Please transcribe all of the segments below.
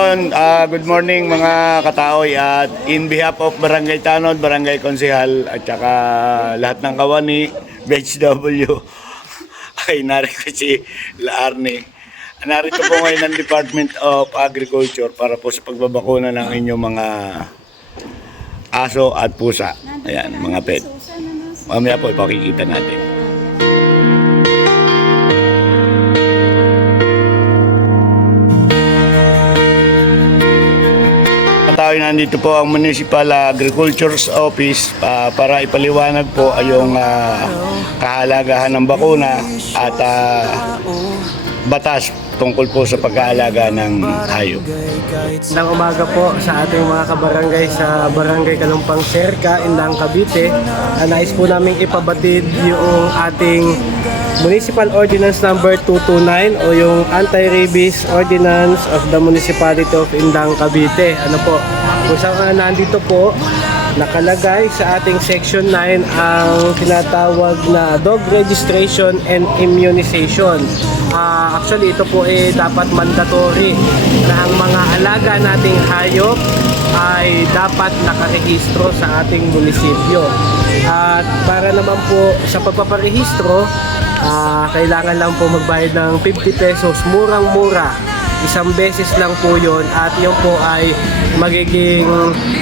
Good morning mga kataoy at in behalf of Barangay Tanod, Barangay Konsehal at saka lahat ng kawani, BHW ay narito si Laarne. Narito po ngayon ng Department of Agriculture para po sa pagbabakuna ng inyong mga aso at pusa. Ayan, mga pet. Mamaya po ipakikita natin. Nandito po ang Municipal Agriculture's Office para ipaliwanag po yung kahalagahan ng bakuna at batas tungkol po sa pag-aalaga ng hayop. Magandang umaga po sa ating mga kabarangay sa Barangay Kalumpang Serca, Indang Cavite. Nais po namin ipabatid yung ating Municipal Ordinance number 229 o yung Anti-Rabies Ordinance of the Municipality of Indang Cavite. Ano po? Kung saan nandito po nakalagay sa ating Section 9 ang tinatawag na dog registration and immunization. Actually ito po dapat mandatory na ang mga alaga nating hayop ay dapat nakarehistro sa ating munisipyo. At para naman po sa pagpaparehistro, kailangan lang po magbayad ng 50 pesos, murang-mura. Isang beses lang po yon at yun po ay magiging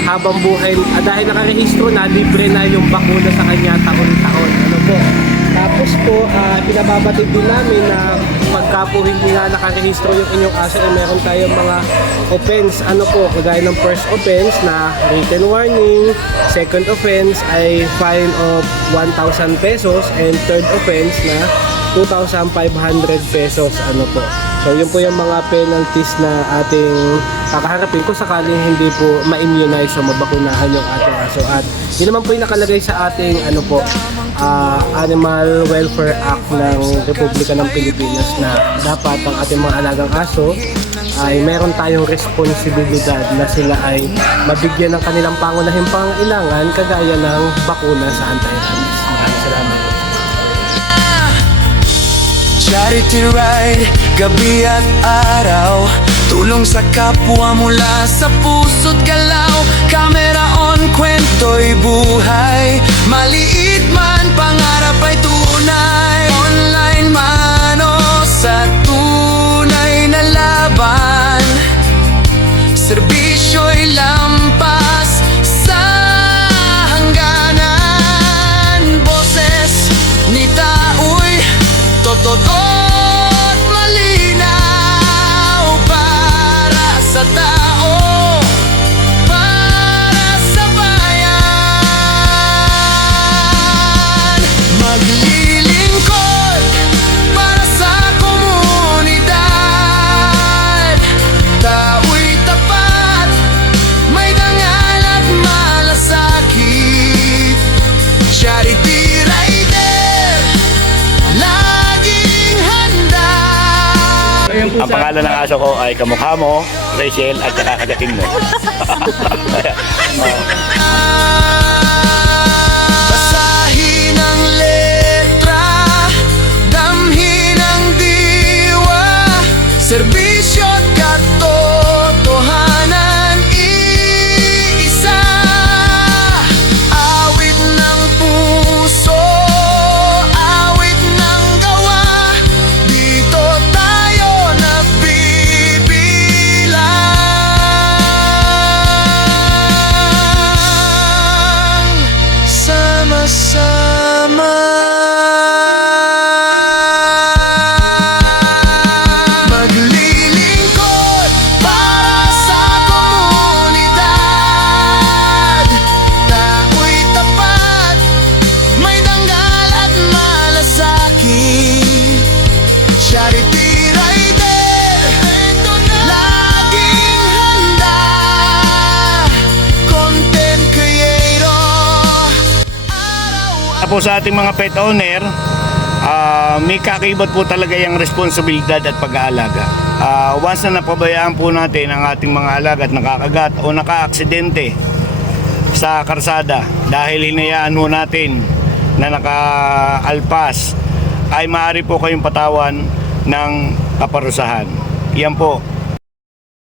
habang buhay dahil nakarehistro na, libre na yung bakuna sa kanya taon-taon. Ano po? Tapos po, pinababatid din namin na pagka po hindi nga nakarehistro yung inyong aso ay meron tayong mga offense. Ano po, kagaya ng first offense na written warning, second offense ay fine of 1,000 pesos and third offense na 2,500 pesos. Ano po. So yun po yung mga penalties na ating kakaharapin kung sakaling hindi po ma-immunize o mabakunahan yung ating aso. At yun naman po yung nakalagay sa ating Animal Welfare Act ng Republika ng Pilipinas na dapat ang ating mga alagang aso ay meron tayong responsibilidad na sila ay mabigyan ng kanilang pangunahing pangailangan kagaya ng bakuna sa anti-rabies. Maraming salamat. Charity ride, gabi at araw, tulong sa kapwa mula sa puso't galaw. Camera on, kwento'y buhay, maliit man, pangarap ay tunay. Online man o sa tunay na laban, serbisyo'y lampas sa hangganan. Boses ni tao'y totoo at malinaw para sa tao, para sa bayan. Maglilingkod para sa komunidad, tao'y tapat, may dangal at malasakit. Charity rider, laging handa. Ang pangalan ng aso ko ay kamukha mo, Rachel, at saka kagating mo. Basahin ang letra, damhin ang diwa, serbisyo at katotohanan, iisa. Awit ng puso, awit ng gawa, dito tayo nagbibilang, sama-sama. Maglilingkod para sa komunidad, tao'y tapat, may danggal at malasakit. Charity rider, laging handa, content creator. Po sa ating mga pet owner, may kakaibat po talaga yung responsibilidad at pag-aalaga. Once na napabayaan po natin ang ating mga alaga at nakakagat o naka-aksidente sa karsada dahil hinayaan mo natin na naka-alpas, ay maaari po kayong patawan ng kaparusahan. Yan po